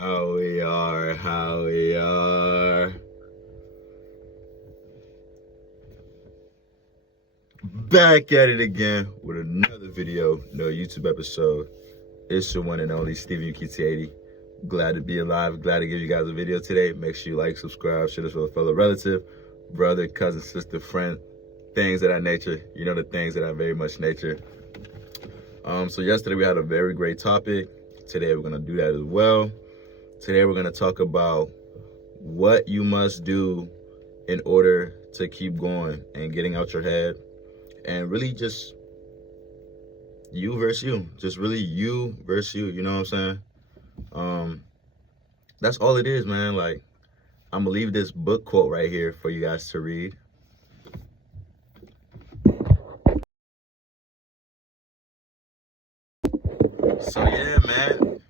How we are. Back at it again with another video, another YouTube episode. It's your one and only Stevie UKT80. Glad to be alive, glad to give you guys a video today. Make sure you like, subscribe, share this with a fellow relative, brother, cousin, sister, friend, things of that nature. You know, the things that are very much nature. So yesterday we had a very great topic. Today we're gonna do that as well. Today we're gonna talk about what you must do in order to keep going and getting out your head, and really just you versus you. Just really you versus you, you know what I'm saying? That's all it is, man. Like, I'm gonna leave this book quote right here for you guys to read. So yeah, man,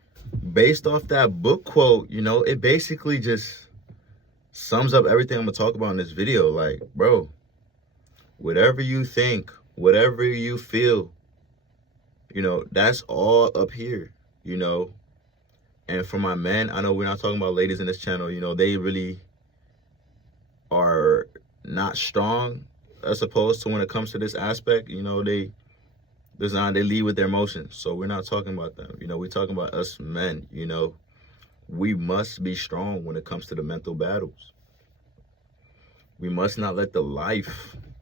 based off that book quote, you know, it basically just sums up everything I'm gonna talk about in this video. Like, bro, whatever you think, whatever you feel, you know, that's all up here, you know. And for my men, I know we're not talking about ladies in this channel, you know, they really are not strong as opposed to when it comes to this aspect, you know, they lead with their emotions. So we're not talking about them, you know, we're talking about us men, you know. We must be strong when it comes to the mental battles. We must not let the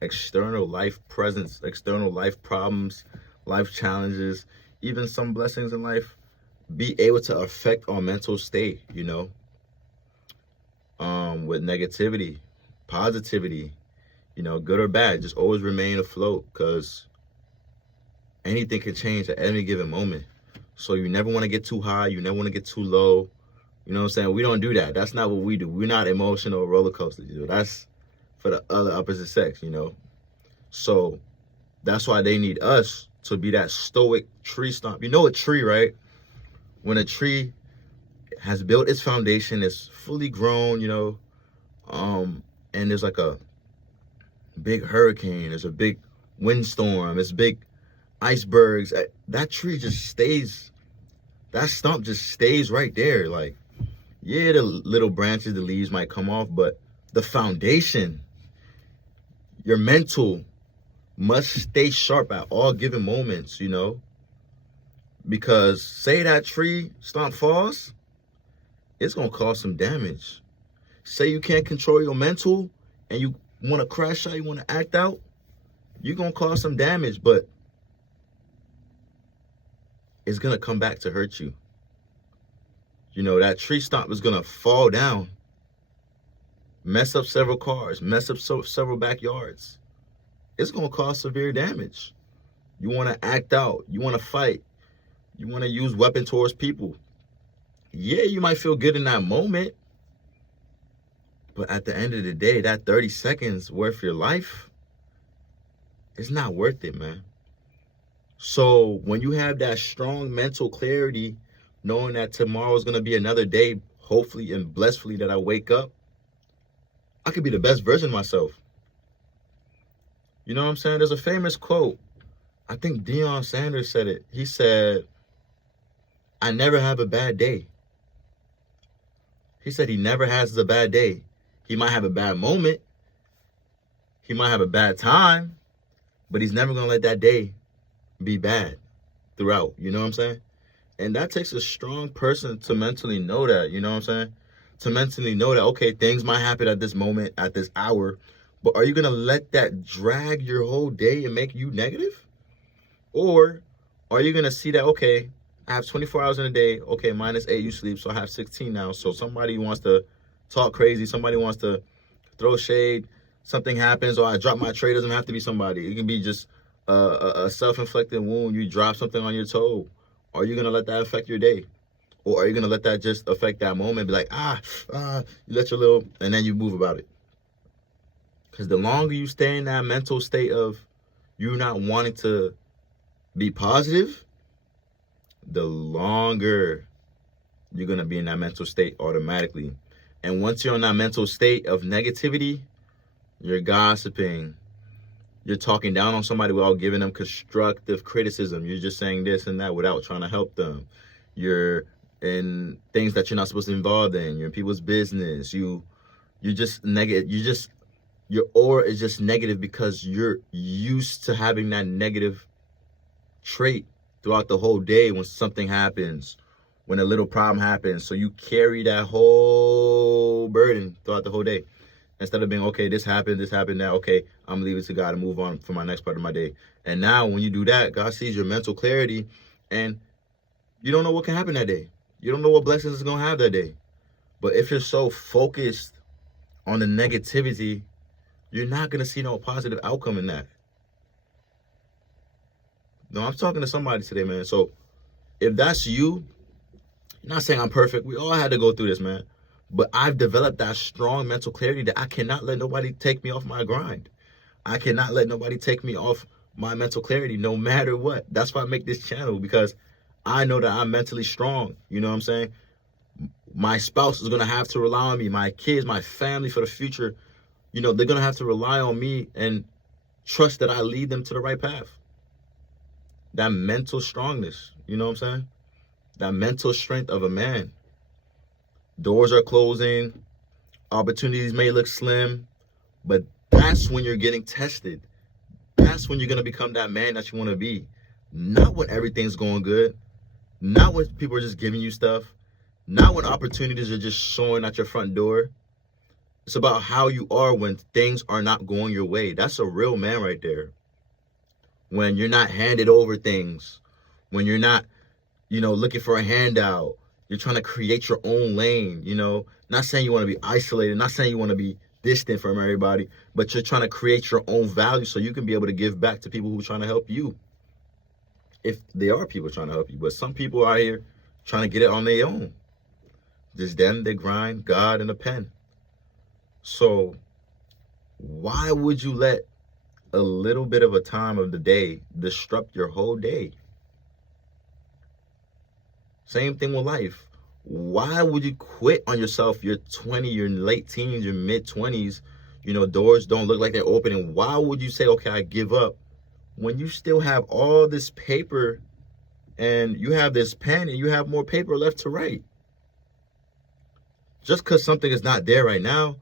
external life presence, external life problems, life challenges, even some blessings in life be able to affect our mental state, you know, with negativity, positivity, you know, good or bad. Just always remain afloat, because anything can change at any given moment. So you never want to get too high. You never want to get too low. You know what I'm saying? We don't do that. That's not what we do. We're not emotional roller coasters. You know, that's for the other opposite sex, you know. So that's why they need us to be that stoic tree stump. You know a tree, right? When a tree has built its foundation, it's fully grown, you know, and there's like a big hurricane, there's a big windstorm, there's big icebergs, that tree just stays, that stump just stays right there. Like, yeah, the little branches, the leaves might come off, but the foundation, your mental, must stay sharp at all given moments, you know. Because say that tree stump falls, it's gonna cause some damage. Say you can't control your mental and you want to crash out, you want to act out, you're gonna cause some damage, but it's gonna come back to hurt you. You know, that tree stump is gonna fall down, mess up several cars, mess up several backyards. It's gonna cause severe damage. You want to act out, you want to fight, you want to use weapon towards people. Yeah, you might feel good in that moment, but at the end of the day, that 30 seconds worth your life, it's not worth it, man. So when you have that strong mental clarity, knowing that tomorrow is going to be another day, hopefully and blessedly, that I wake up, I could be the best version of myself. You know what I'm saying? There's a famous quote. I think Deion Sanders said it. He said, "I never have a bad day." He said he never has a bad day. He might have a bad moment. He might have a bad time, but he's never going to let that day be bad throughout. You know what I'm saying? And that takes a strong person to mentally know that, you know what I'm saying? To mentally know that, okay, things might happen at this moment, at this hour, but are you going to let that drag your whole day and make you negative? Or are you going to see that, okay, I have 24 hours in a day, okay, -8 you sleep, so I have 16 now. So somebody wants to talk crazy, somebody wants to throw shade, something happens, or I drop my tray. It doesn't have to be somebody. It can be just a self-inflicted wound. You drop something on your toe. Are you going to let that affect your day? Or are you going to let that just affect that moment? Be like, you let your little, and then you move about it. Because the longer you stay in that mental state of you not wanting to be positive, the longer you're going to be in that mental state automatically. And once you're in that mental state of negativity, you're gossiping, you're talking down on somebody without giving them constructive criticism. You're just saying this and that without trying to help them. You're in things that you're not supposed to be involved in. You're in people's business. You're just negative. Your aura is just negative because you're used to having that negative trait throughout the whole day when something happens, when a little problem happens. So you carry that whole burden throughout the whole day. Instead of being, okay, this happened, now, okay, I'm gonna leave it to God and move on for my next part of my day. And now when you do that, God sees your mental clarity and you don't know what can happen that day. You don't know what blessings is gonna have that day. But if you're so focused on the negativity, you're not gonna see no positive outcome in that. No, I'm talking to somebody today, man. So if that's you, I'm not saying I'm perfect. We all had to go through this, man. But I've developed that strong mental clarity that I cannot let nobody take me off my grind. I cannot let nobody take me off my mental clarity no matter what. That's why I make this channel, because I know that I'm mentally strong. You know what I'm saying? My spouse is going to have to rely on me. My kids, my family for the future, you know, they're going to have to rely on me and trust that I lead them to the right path. That mental strongness, you know what I'm saying? That mental strength of a man. Doors are closing. Opportunities may look slim, but that's when you're getting tested. That's when you're going to become that man that you want to be. Not when everything's going good. Not when people are just giving you stuff. Not when opportunities are just showing at your front door. It's about how you are when things are not going your way. That's a real man right there. When you're not handed over things. When you're not, you know, looking for a handout. You're trying to create your own lane, you know. Not saying you want to be isolated. Not saying you want to be distant from everybody. But you're trying to create your own value so you can be able to give back to people who are trying to help you. If there are people trying to help you. But some people are here trying to get it on their own. Just them, they grind, God, and a pen. So why would you let a little bit of a time of the day disrupt your whole day? Same thing with life. Why would you quit on yourself? You're 20, you're in late teens, you're mid-20s. You know, doors don't look like they're opening. Why would you say, okay, I give up, when you still have all this paper and you have this pen and you have more paper left to write? Just because something is not there right now,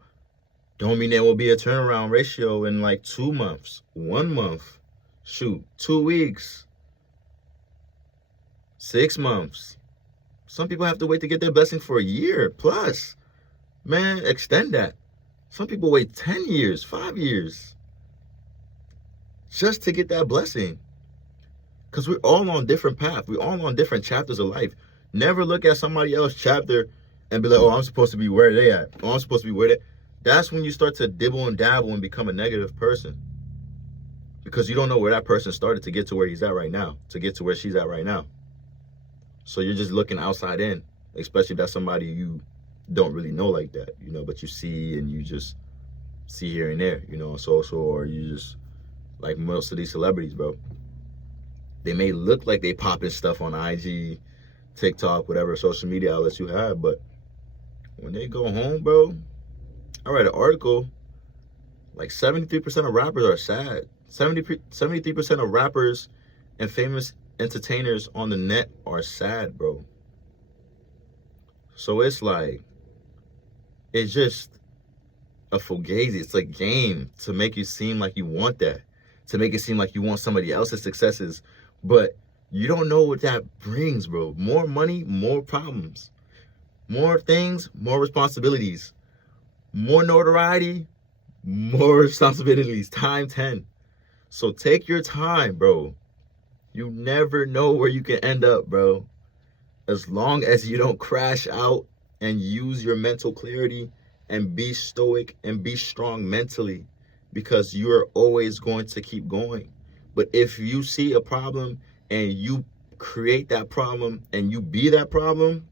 don't mean there will be a turnaround ratio in like 2 months, 1 month, 2 weeks, 6 months. Some people have to wait to get their blessing for a year plus. Man, extend that. Some people wait 10 years, 5 years just to get that blessing. Because we're all on different paths. We're all on different chapters of life. Never look at somebody else's chapter and be like, oh, I'm supposed to be where they at. Oh, I'm supposed to be where they. That's when you start to dibble and dabble and become a negative person. Because you don't know where that person started to get to where he's at right now, to get to where she's at right now. So you're just looking outside in, especially if that's somebody you don't really know like that, you know, but you see and you just see here and there, you know, on social, or you just, like most of these celebrities, bro. They may look like they popping stuff on IG, TikTok, whatever social media outlets you have, but when they go home, bro, I read an article, like 73% of rappers are sad. 73% of rappers and famous entertainers on the net are sad, bro. So it's like, it's just a fugazi. It's a game to make you seem like you want that, to make it seem like you want somebody else's successes, but you don't know what that brings, bro. More money, more problems. More things, more responsibilities. More notoriety, more responsibilities, time 10. So take your time, bro. You never know where you can end up, bro. As long as you don't crash out and use your mental clarity and be stoic and be strong mentally, because you're always going to keep going. But if you see a problem and you create that problem and you be that problem,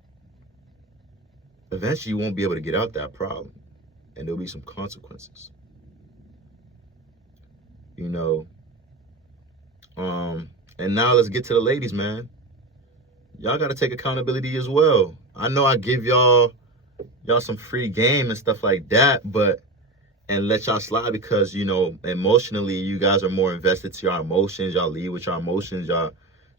eventually you won't be able to get out that problem. And there'll be some consequences. You know, and now let's get to the ladies, man. Y'all got to take accountability as well. I know I give y'all some free game and stuff like that, but, and let y'all slide because, you know, emotionally, you guys are more invested to your emotions. Y'all lead with your emotions. Y'all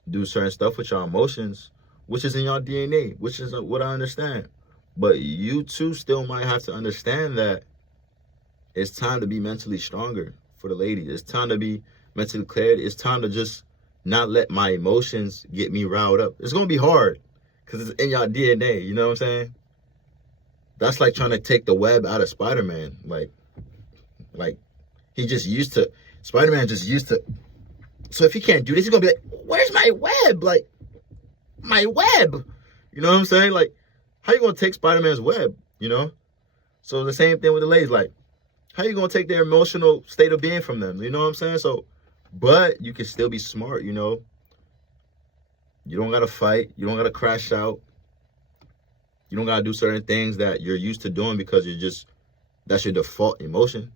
do certain stuff with your emotions. which is in your DNA, which is what I understand. But you too still might have to understand that it's time to be mentally stronger for the ladies. It's time to be mentally clear. It's time to just not let my emotions get me riled up. It's going to be hard because it's in your DNA. You know what I'm saying? That's like trying to take the web out of Spider-Man. Like he just used to, Spider-Man just used to. So if he can't do this, he's going to be like, where's my web? Like, my web. You know what I'm saying? Like, how you going to take Spider-Man's web? You know? So the same thing with the ladies. Like, how you going to take their emotional state of being from them? You know what I'm saying? So, but you can still be smart, you know? You don't got to fight. You don't got to crash out. You don't got to do certain things that you're used to doing because that's your default emotion.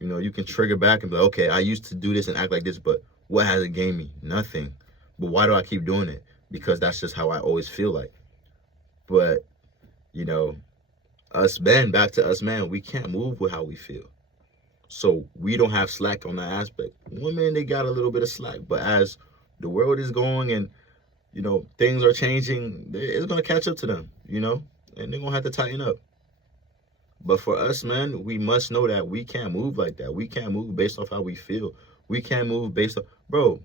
You know, you can trigger back and be like, okay, I used to do this and act like this, but what has it gained me? Nothing. But why do I keep doing it? Because that's just how I always feel like. But, you know, us men, back to us men, we can't move with how we feel. So we don't have slack on that aspect. Women, they got a little bit of slack. But as the world is going and, you know, things are changing, it's going to catch up to them, you know, and they're going to have to tighten up. But for us, man, we must know that we can't move like that. We can't move based off how we feel. We can't move based on, bro,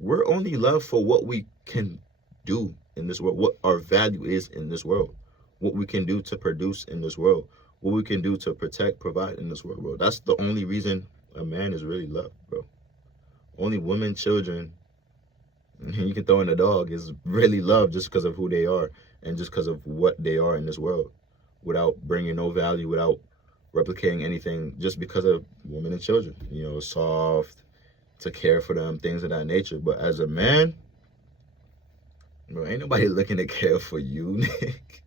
we're only loved for what we can do in this world, what our value is in this world, what we can do to produce in this world, what we can do to protect, provide in this world, bro. That's the only reason a man is really loved, bro. Only women, children, and you can throw in a dog, is really loved just because of who they are and just because of what they are in this world, without bringing no value, without replicating anything, just because of women and children. You know, soft, to care for them, things of that nature. But as a man, bro, ain't nobody looking to care for you, Nick.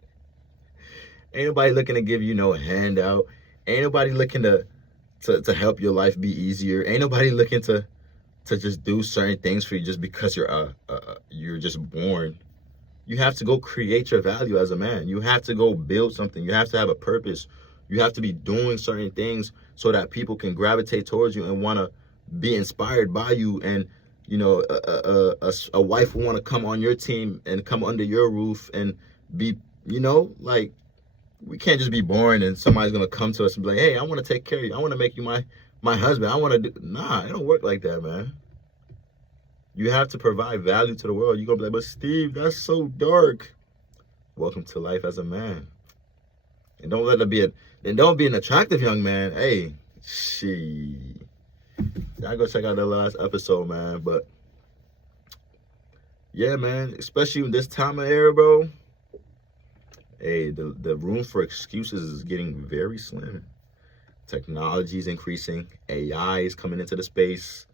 Ain't nobody looking to give you no handout. Ain't nobody looking to help your life be easier. Ain't nobody looking to just do certain things for you just because you're just born. You have to go create your value as a man. You have to go build something. You have to have a purpose. You have to be doing certain things so that people can gravitate towards you and want to be inspired by you. And, you know, a wife will want to come on your team and come under your roof and be, you know, like, we can't just be born and somebody's going to come to us and be like, hey, I want to take care of you. I want to make you my husband. I want to do, nah, it don't work like that, man. You have to provide value to the world. You're going to be like, but Steve, that's so dark. Welcome to life as a man. And don't let it be don't be an attractive young man. Hey, I go check out the last episode, man. But yeah, man, especially in this time of era, bro. Hey, the room for excuses is getting very slim. Technology is increasing. AI is coming into the space.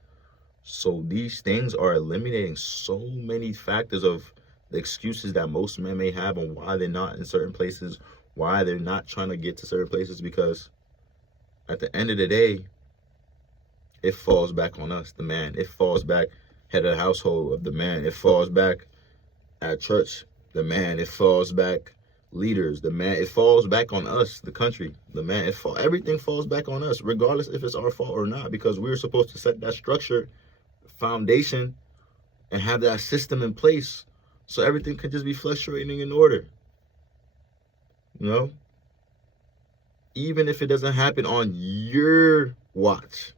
So these things are eliminating so many factors of the excuses that most men may have on why they're not in certain places, why they're not trying to get to certain places, because at the end of the day, it falls back on us, the man. It falls back head of the household of the man. It falls back at church, the man. It falls back leaders, the man. It falls back on us, the country, the man. Everything falls back on us, regardless if it's our fault or not, because we're supposed to set that structure, foundation, and have that system in place so everything can just be fluctuating in order. You know, even if it doesn't happen on your watch,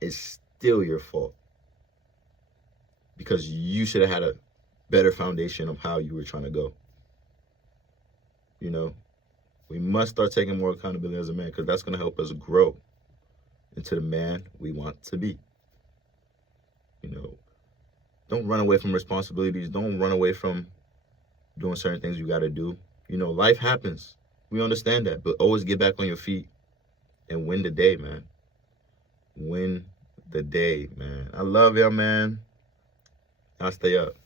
it's still your fault, because you should have had a better foundation of how you were trying to go. You know, we must start taking more accountability as a man, because that's going to help us grow into the man we want to be. You know, don't run away from responsibilities. Don't run away from doing certain things you got to do. You know, life happens. We understand that. But always get back on your feet and win the day, man. Win the day, man. I love y'all, man. I'll stay up.